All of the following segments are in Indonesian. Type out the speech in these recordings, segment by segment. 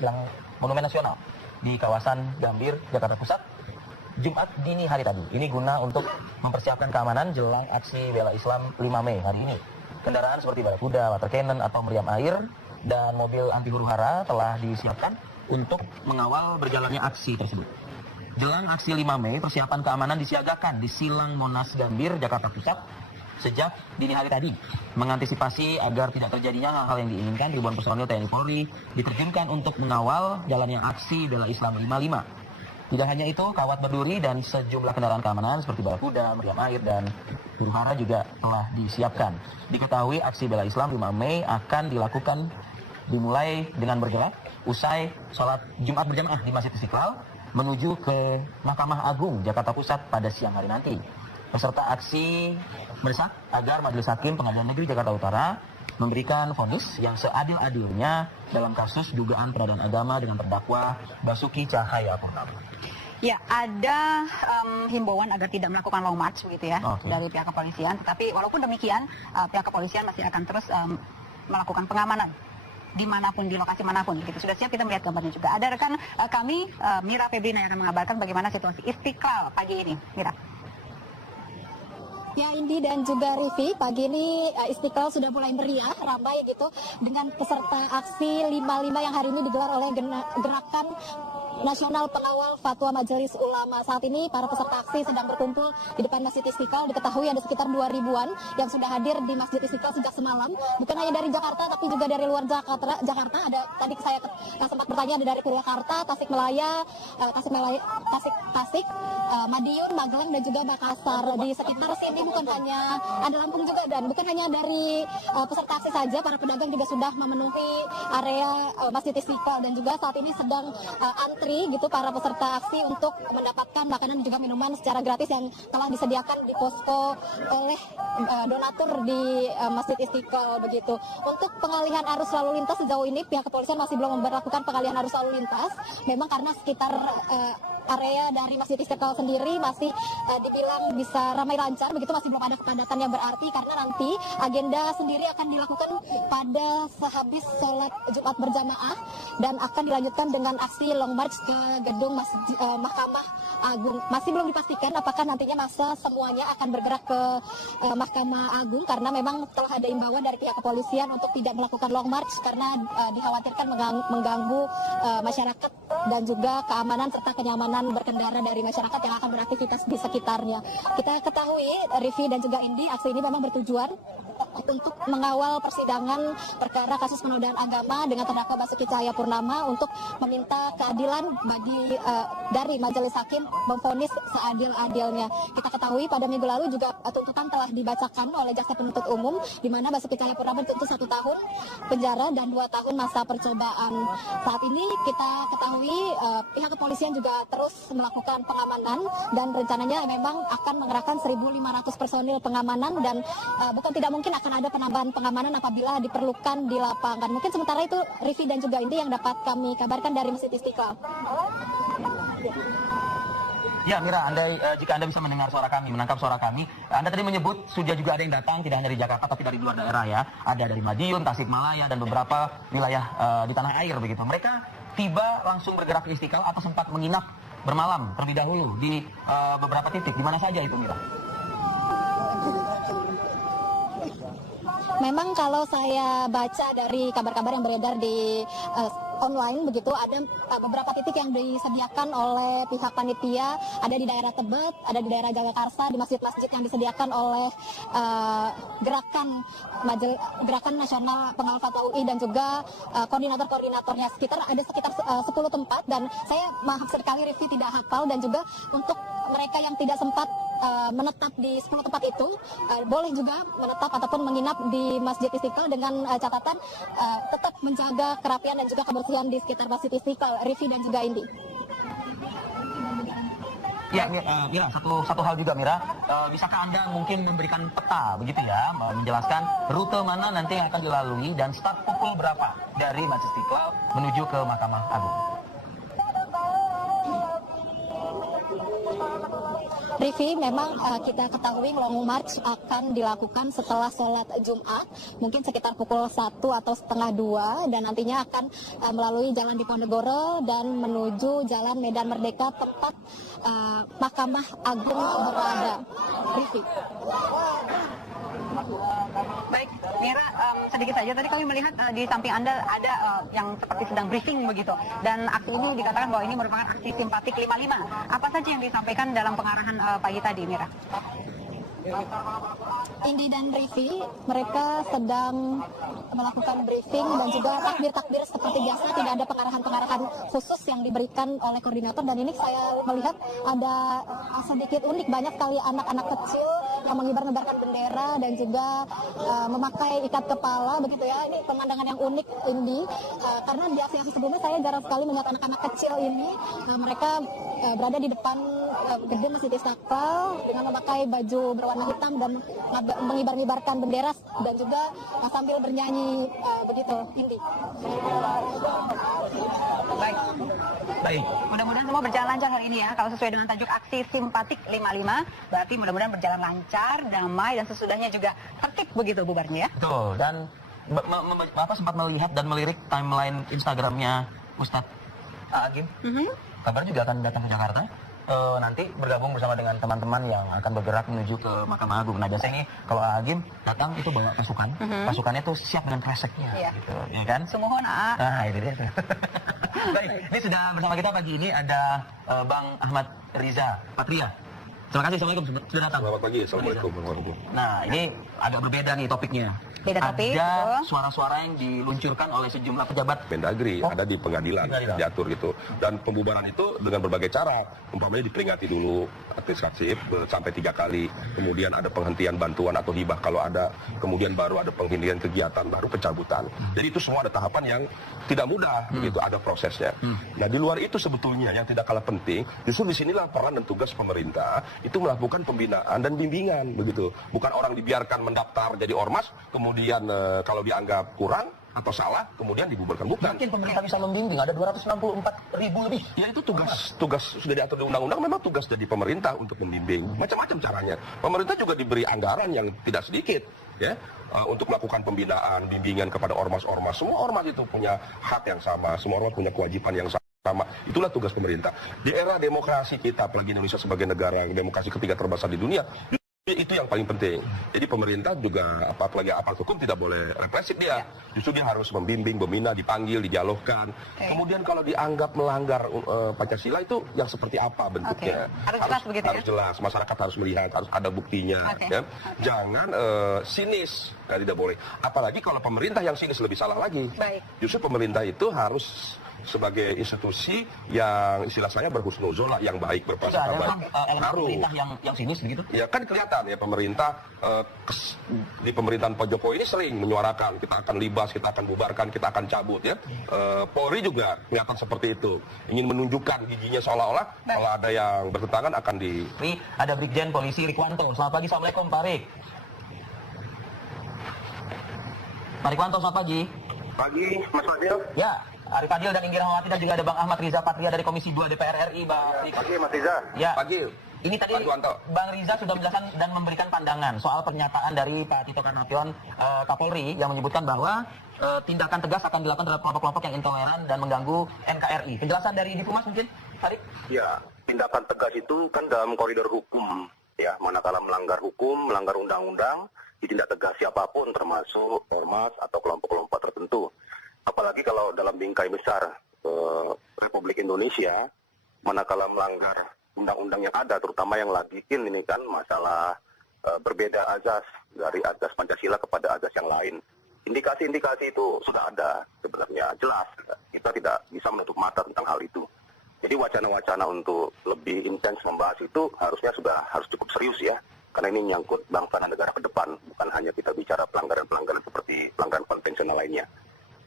silang Monumen Nasional di kawasan Gambir, Jakarta Pusat, Jumat dini hari tadi. Ini guna untuk mempersiapkan keamanan jelang aksi bela Islam 5 Mei hari ini. Kendaraan seperti barakuda, water cannon atau meriam air, dan mobil anti huru-hara telah disiapkan untuk mengawal berjalannya aksi tersebut. Jelang aksi 5 Mei, persiapan keamanan disiagakan di Silang Monas Gambir, Jakarta Pusat sejak dini hari tadi. Mengantisipasi agar tidak terjadinya hal-hal yang diinginkan, ribuan personil TNI Polri diterjunkan untuk mengawal jalannya aksi bela Islam 55. Tidak hanya itu, kawat berduri dan sejumlah kendaraan keamanan seperti barakuda, meriam air, dan huru-hara juga telah disiapkan. Diketahui aksi bela Islam 5 Mei akan dilakukan dimulai dengan bergerak usai sholat Jumat berjamaah di Masjid Istiqlal menuju ke Mahkamah Agung Jakarta Pusat pada siang hari nanti. Peserta aksi mendesak agar Majelis Hakim Pengadilan Negeri Jakarta Utara memberikan vonis yang seadil-adilnya dalam kasus dugaan penodaan agama dengan terdakwa Basuki Cahayapurnama. Ya, ada himbauan agar tidak melakukan long march begitu ya dari pihak kepolisian. Tetapi walaupun demikian, pihak kepolisian masih akan terus melakukan pengamanan dimanapun, di lokasi manapun. Gitu. Sudah siap, kita melihat gambarnya juga. Ada rekan kami, Mira Febrina, yang akan mengabarkan bagaimana situasi Istiqlal pagi ini. Mira. Ya, Indi dan juga Rivi, pagi ini Istiqlal sudah mulai meriah, ramai gitu dengan peserta aksi 55 yang hari ini digelar oleh Gerakan Nasional Pengawal Fatwa Majelis Ulama. Saat ini para peserta aksi sedang berkumpul di depan Masjid Istiqlal. Diketahui ada sekitar 2.000-an yang sudah hadir di Masjid Istiqlal sejak semalam. Bukan hanya dari Jakarta, tapi juga dari luar Jakarta. Ada tadi saya sempat bertanya, ada dari Purwakarta, Tasikmalaya, Tasik, Madiun, Magelang, dan juga Makassar. Di sekitar sini bukan hanya ada Lampung juga, dan bukan hanya dari peserta aksi saja, para pedagang juga sudah memenuhi area Masjid Istiqlal, dan juga saat ini sedang antri gitu para peserta aksi untuk mendapatkan makanan dan juga minuman secara gratis yang telah disediakan di posko oleh donatur di Masjid Istiqlal begitu. Untuk pengalihan arus lalu lintas sejauh ini pihak kepolisian masih belum memberlakukan pengalihan arus lalu lintas. Memang karena sekitar area dari Masjid Istiqlal sendiri masih dibilang bisa ramai lancar begitu, masih belum ada kepadatan yang berarti, karena nanti agenda sendiri akan dilakukan pada sehabis sholat Jumat berjamaah dan akan dilanjutkan dengan aksi long march ke gedung Mahkamah Agung. Masih belum dipastikan apakah nantinya masa semuanya akan bergerak ke Mahkamah Agung, karena memang telah ada imbauan dari pihak kepolisian untuk tidak melakukan long march karena dikhawatirkan mengganggu masyarakat dan juga keamanan serta kenyamanan berkendara dari masyarakat yang akan beraktivitas di sekitarnya. Kita ketahui, Rivi dan juga Indi, aksi ini memang bertujuan untuk mengawal persidangan perkara kasus penodaan agama dengan terdakwa Basuki Cahayapurnama untuk meminta keadilan bagi dari Majelis Hakim memvonis seadil-adilnya. Kita ketahui pada minggu lalu juga tuntutan telah dibacakan oleh jaksa penuntut umum, di mana Basuki Cahayapurnama dituntut 1 tahun penjara dan 2 tahun masa percobaan. Saat ini kita ketahui pihak kepolisian juga terus melakukan pengamanan dan rencananya memang akan mengerahkan 1.500 personil pengamanan, dan bukan tidak mungkin akan ada penambahan pengamanan apabila diperlukan di lapangan. Mungkin sementara itu Rivi dan juga Indi yang dapat kami kabarkan dari Masjid Istiqlal. Ya, Mira, jika Anda bisa mendengar suara kami, menangkap suara kami, Anda tadi menyebut sudah juga ada yang datang, tidak hanya dari Jakarta tapi dari luar daerah ya. Ada dari Madiun, Tasikmalaya, dan beberapa wilayah di tanah air begitu. Mereka tiba langsung bergerak ke Istiqlal atau sempat menginap bermalam terlebih dahulu di beberapa titik. Di mana saja itu, Mira? Memang kalau saya baca dari kabar-kabar yang beredar di online begitu, ada beberapa titik yang disediakan oleh pihak panitia, ada di daerah Tebet, ada di daerah Jagakarsa, di masjid-masjid yang disediakan oleh Gerakan Nasional Pengawal Fatwa UI dan juga koordinator-koordinatornya. Ada sekitar 10 tempat, dan saya maaf sekali Rivi tidak hafal, dan juga untuk mereka yang tidak sempat menetap di 10 tempat itu boleh juga menetap ataupun menginap di Masjid Istiqlal dengan catatan tetap menjaga kerapian dan juga kebersihan di sekitar Masjid Istiqlal. Rivi dan juga Indi. Ya, Mira, satu hal juga, Mira, bisakah Anda mungkin memberikan peta begitu ya, menjelaskan rute mana nanti yang akan dilalui dan start pukul berapa dari Masjid Istiqlal menuju ke Mahkamah Agung? Rivi, memang kita ketahui Long March akan dilakukan setelah sholat Jumat, mungkin sekitar pukul 1 atau setengah 2, dan nantinya akan melalui Jalan Diponegoro dan menuju Jalan Medan Merdeka tempat Mahkamah Agung berada. Rivi. Baik, Mira, sedikit saja tadi kami melihat di samping Anda ada yang seperti sedang briefing begitu, dan aksi ini dikatakan bahwa ini merupakan aksi simpatik 55. Apa saja yang disampaikan dalam pengarahan pagi tadi, Mira? Indi dan Rivi, mereka sedang melakukan briefing dan juga takbir-takbir seperti biasa, tidak ada pengarahan-pengarahan khusus yang diberikan oleh koordinator. Dan ini saya melihat ada sedikit unik, banyak sekali anak-anak kecil yang mengibar-ngibarkan bendera dan juga memakai ikat kepala begitu ya. Ini pemandangan yang unik, Indi, karena di aksi-aksi sebelumnya saya jarang sekali melihat anak-anak kecil ini. Mereka berada di depan gedung Masjid Istiqlal dengan memakai baju berwarna hitam dan mengibar-ngibarkan bendera dan juga sambil bernyanyi begitu, Indi. Baik. Mudah-mudahan semua berjalan lancar hari ini ya. Kalau sesuai dengan tajuk aksi simpatik 55, berarti mudah-mudahan berjalan lancar, damai, dan sesudahnya juga tertib begitu bubarnya ya. Betul. Dan Bapak sempat melihat dan melirik timeline Instagramnya Ustadz Agim. Kabar juga akan datang ke Jakarta. Nanti bergabung bersama dengan teman-teman yang akan bergerak menuju ke Mahkamah Agung. Nah, biasanya ini kalau Agim datang itu bawa pasukan, pasukannya tuh siap dengan kreseknya, gitu, ya kan? Semohon, Nah, itu dia. Baik, ini sudah bersama kita pagi ini ada Bang Ahmad Riza Patria. Terima kasih, Assalamualaikum, sudah datang. Selamat pagi, Assalamualaikum. Nah, ini agak berbeda nih topiknya. Beda topik, ada suara-suara yang diluncurkan oleh sejumlah pejabat Mendagri, ada di pengadilan, diatur gitu. Dan pembubaran itu dengan berbagai cara. Umpamanya diperingati dulu, administratif sampai 3 kali. Kemudian ada penghentian bantuan atau hibah kalau ada. Kemudian baru ada penghentian kegiatan, baru pencabutan. Jadi itu semua ada tahapan yang tidak mudah, begitu, ada prosesnya. Nah, di luar itu sebetulnya yang tidak kalah penting, justru disinilah peran dan tugas pemerintah itu melakukan pembinaan dan bimbingan, begitu. Bukan orang dibiarkan mendaftar jadi ormas, kemudian kalau dianggap kurang atau salah, kemudian dibubarkan. Bukan. Mungkin pemerintah bisa membimbing, ada 264.000 lebih. Ya itu tugas sudah diatur di undang-undang, memang tugas dari pemerintah untuk membimbing. Macam-macam caranya. Pemerintah juga diberi anggaran yang tidak sedikit, ya, untuk melakukan pembinaan, bimbingan kepada ormas-ormas. Semua ormas itu punya hak yang sama, semua ormas punya kewajiban yang sama. Itulah tugas pemerintah. Di era demokrasi kita, apalagi Indonesia sebagai negara demokrasi ketiga terbesar di dunia, itu yang paling penting. Jadi pemerintah juga, apalagi aparat hukum, tidak boleh represif dia. Justru dia harus membimbing, membina, dipanggil, didialogkan. Kemudian kalau dianggap melanggar Pancasila itu yang seperti apa bentuknya? Harus jelas begitu ya? Harus jelas, masyarakat harus melihat, harus ada buktinya. Ya. Jangan sinis, tidak boleh. Apalagi kalau pemerintah yang sinis lebih salah lagi. Justru pemerintah itu harus sebagai institusi yang istilah saya berhusnuzon, yang baik, berprasangka baik. Pemerintah yang sinis begitu? Ya kan kelihatan ya pemerintah di pemerintahan Pak Jokowi ini sering menyuarakan kita akan libas, kita akan bubarkan, kita akan cabut ya. Polri juga kelihatan seperti itu, ingin menunjukkan giginya seolah-olah kalau ada yang bertentangan akan di. Ada Brigjen Polisi Rikwanto. Selamat pagi, Assalamualaikum Pak Rik. Pak Rikwanto, selamat pagi. Pagi, Mas Fadil. Ya. Arif Fadil dan Inggira Hawati, dan juga ada Bang Ahmad Riza Patria dari Komisi 2 DPR RI, Bang. Pagi, Mas Riza. Ya. Pagi. Ini tadi Bang Riza sudah menjelaskan dan memberikan pandangan soal pernyataan dari Pak Tito Karnavian, Kapolri, yang menyebutkan bahwa tindakan tegas akan dilakukan terhadap kelompok-kelompok yang intoleran dan mengganggu NKRI. Penjelasan dari Dipumas mungkin, Arif? Ya, tindakan tegas itu kan dalam koridor hukum, ya, manakala melanggar hukum, melanggar undang-undang, ditindak tegas siapapun, termasuk ormas atau kelompok-kelompok tertentu. Apalagi kalau dalam bingkai besar Republik Indonesia, manakala melanggar undang-undang yang ada, terutama yang lagi ini kan masalah berbeda azas dari azas Pancasila kepada azas yang lain. Indikasi-indikasi itu sudah ada sebenarnya, jelas. Kita tidak bisa menutup mata tentang hal itu. Jadi wacana-wacana untuk lebih intens membahas itu harusnya harus cukup serius ya. Karena ini menyangkut bangsa dan negara ke depan, bukan hanya kita bicara pelanggaran-pelanggaran seperti pelanggaran konvensional lainnya.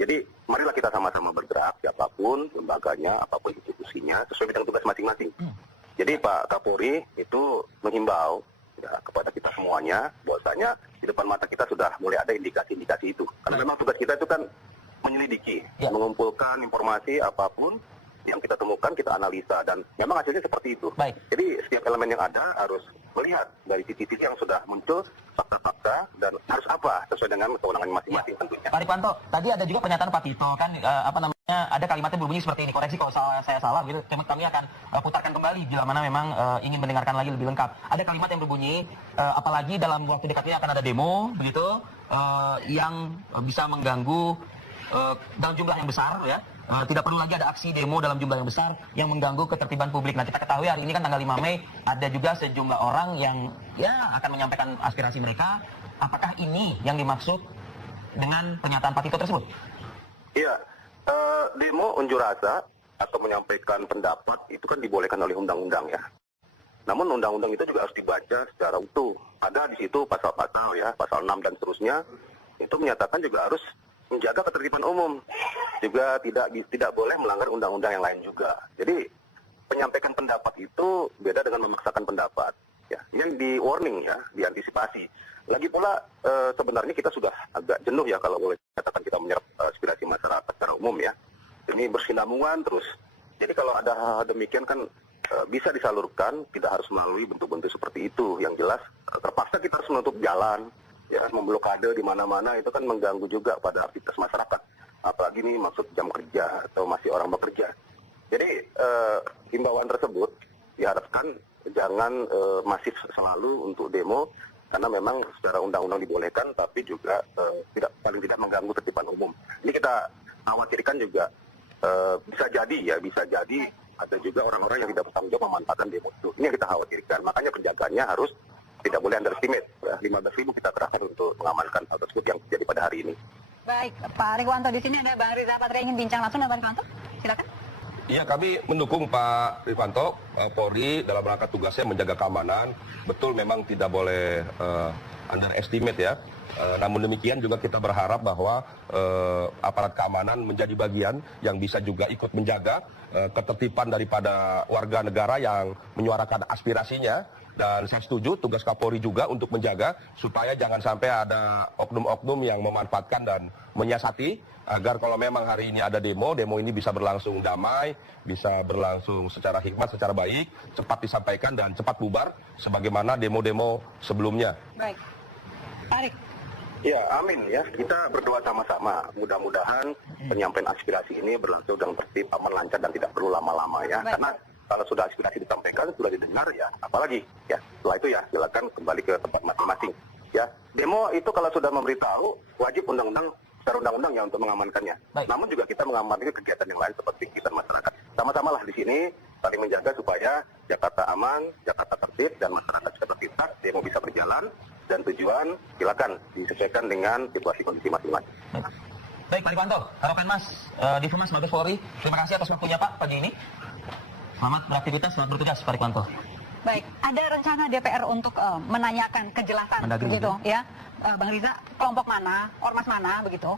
Jadi, marilah kita sama-sama bergerak, siapapun lembaganya, apapun institusinya, sesuai bidang tugas masing-masing. Jadi, Pak Kapolri itu menghimbau ya, kepada kita semuanya, bahwasanya di depan mata kita sudah mulai ada indikasi-indikasi itu. Karena memang tugas kita itu kan menyelidiki, mengumpulkan informasi apapun, yang kita temukan kita analisa dan memang hasilnya seperti itu. Baik. Jadi setiap elemen yang ada harus melihat dari titik-titik yang sudah muncul fakta-fakta dan harus apa sesuai dengan kewenangan masing-masing tentunya. Pak Rikwanto, tadi ada juga pernyataan Pak Tito kan ada kalimatnya berbunyi seperti ini. Koreksi kalau saya salah gitu. Kami akan putarkan kembali bila mana memang ingin mendengarkan lagi lebih lengkap. Ada kalimat yang berbunyi apalagi dalam waktu dekat ini akan ada demo begitu yang bisa mengganggu dalam jumlah yang besar ya. Tidak perlu lagi ada aksi demo dalam jumlah yang besar yang mengganggu ketertiban publik. Nah, kita ketahui hari ini kan tanggal 5 Mei ada juga sejumlah orang yang akan menyampaikan aspirasi mereka. Apakah ini yang dimaksud dengan pernyataan Pak Tito tersebut? Iya, demo unjuk rasa atau menyampaikan pendapat itu kan dibolehkan oleh undang-undang ya. Namun undang-undang itu juga harus dibaca secara utuh. Ada di situ pasal-pasal ya, pasal 6 dan seterusnya itu menyatakan juga harus menjaga ketertiban umum, juga tidak boleh melanggar undang-undang yang lain juga. Jadi penyampaikan pendapat itu beda dengan memaksakan pendapat. Ya, yang di warning ya, diantisipasi. Lagi pula sebenarnya kita sudah agak jenuh ya kalau boleh katakan kita menyerap aspirasi masyarakat secara umum ya. Ini bersinambungan terus. Jadi kalau ada hal demikian kan bisa disalurkan, tidak harus melalui bentuk-bentuk seperti itu. Yang jelas terpaksa kita harus menutup jalan. Ya, memblokade di mana-mana itu kan mengganggu juga pada aktivitas masyarakat. Apalagi ini maksud jam kerja atau masih orang bekerja. Jadi himbauan tersebut diharapkan jangan masif selalu untuk demo karena memang secara undang-undang dibolehkan tapi juga paling tidak mengganggu ketertiban umum. Ini kita khawatirkan juga bisa jadi ada juga orang-orang yang tidak bertanggung jawab memanfaatkan demo itu. Ini yang kita khawatirkan. Makanya penjagaannya harus tidak boleh underestimate. 15.000 kita kerahkan untuk mengamankan hal tersebut yang terjadi pada hari ini. Baik, Pak Rikwanto, di sini ada Bang Riza Patria ingin bincang langsung dengan Pak Rikwanto. Silakan. Iya, kami mendukung Pak Rikwanto. Polri dalam rangka tugasnya menjaga keamanan. Betul memang tidak boleh underestimate ya. Namun demikian juga kita berharap bahwa aparat keamanan menjadi bagian yang bisa juga ikut menjaga ketertiban daripada warga negara yang menyuarakan aspirasinya. Dan saya setuju tugas Kapolri juga untuk menjaga supaya jangan sampai ada oknum-oknum yang memanfaatkan dan menyiasati agar kalau memang hari ini ada demo ini bisa berlangsung damai, bisa berlangsung secara hikmat, secara baik, cepat disampaikan dan cepat bubar sebagaimana demo-demo sebelumnya. Baik. Pak Rik. Ya, amin ya. Kita berdoa sama-sama. Mudah-mudahan penyampaian aspirasi ini berlangsung dengan tertib, aman, lancar dan tidak perlu lama-lama ya. Baik. Karena kalau sudah aspirasi disampaikan, sudah didengar ya, apalagi ya. Setelah itu ya silakan kembali ke tempat masing-masing. Ya, demo itu kalau sudah memberitahu wajib secara undang-undang ya untuk mengamankannya. Baik. Namun juga kita mengamankan kegiatan yang lain seperti kegiatan masyarakat. Sama-sama lah di sini saling menjaga supaya Jakarta aman, Jakarta tertib dan masyarakat juga tertib, demo bisa berjalan dan tujuan silakan disesuaikan dengan situasi kondisi masing-masing. Baik, Pak Rikwanto, harapan Mas di Humas Mabes Polri. Terima kasih atas waktunya Pak pagi ini. Selamat beraktivitas, selamat bertugas Pak Rikwanto. Baik, ada rencana DPR untuk menanyakan kejelasan begitu ya. Bang Riza, kelompok mana, ormas mana begitu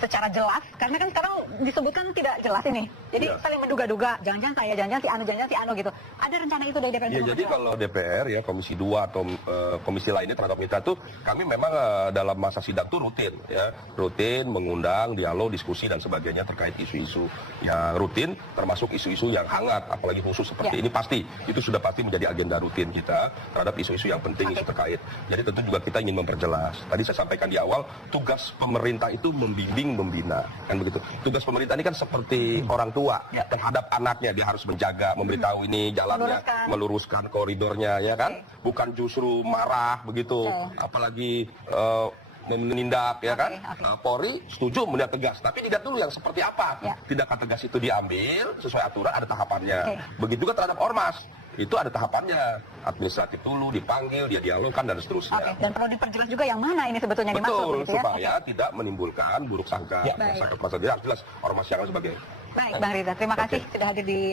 secara jelas, karena kan sekarang disebutkan tidak jelas ini. Jadi saling menduga-duga, jangan-jangan saya, jangan-jangan si Anu gitu. Ada rencana itu dari DPR? Ya, jadi kalau DPR ya Komisi 2 atau komisi lainnya terhadap kita tuh kami memang dalam masa sidang tuh rutin mengundang dialog, diskusi dan sebagainya terkait isu-isu yang rutin, termasuk isu-isu yang hangat, apalagi khusus seperti ini pasti itu sudah pasti menjadi agenda rutin kita terhadap isu-isu yang penting isu terkait. Jadi tentu juga kita ingin memperjelas. Tadi saya sampaikan di awal, tugas pemerintah itu membimbing, membina, kan begitu. Tugas pemerintah ini kan seperti orang tua terhadap anaknya, dia harus menjaga, memberitahu ini jalannya, meluruskan koridornya, ya kan? Bukan justru marah begitu, apalagi menindak, ya kan? Polri setuju menindak tegas, tapi tidak dulu yang seperti apa. Tindakan tegas itu diambil sesuai aturan, ada tahapannya. Begitu juga terhadap ormas. Itu ada tahapannya, administratif dulu, dipanggil, dia dialogkan dan seterusnya. Dan perlu diperjelas juga yang mana ini sebetulnya dimaksud. Betul, gitu ya? Supaya tidak menimbulkan buruk sangka. Masyarakat jelas ormas yang sebagainya. Baik, Bang Riza, terima kasih sudah hadir di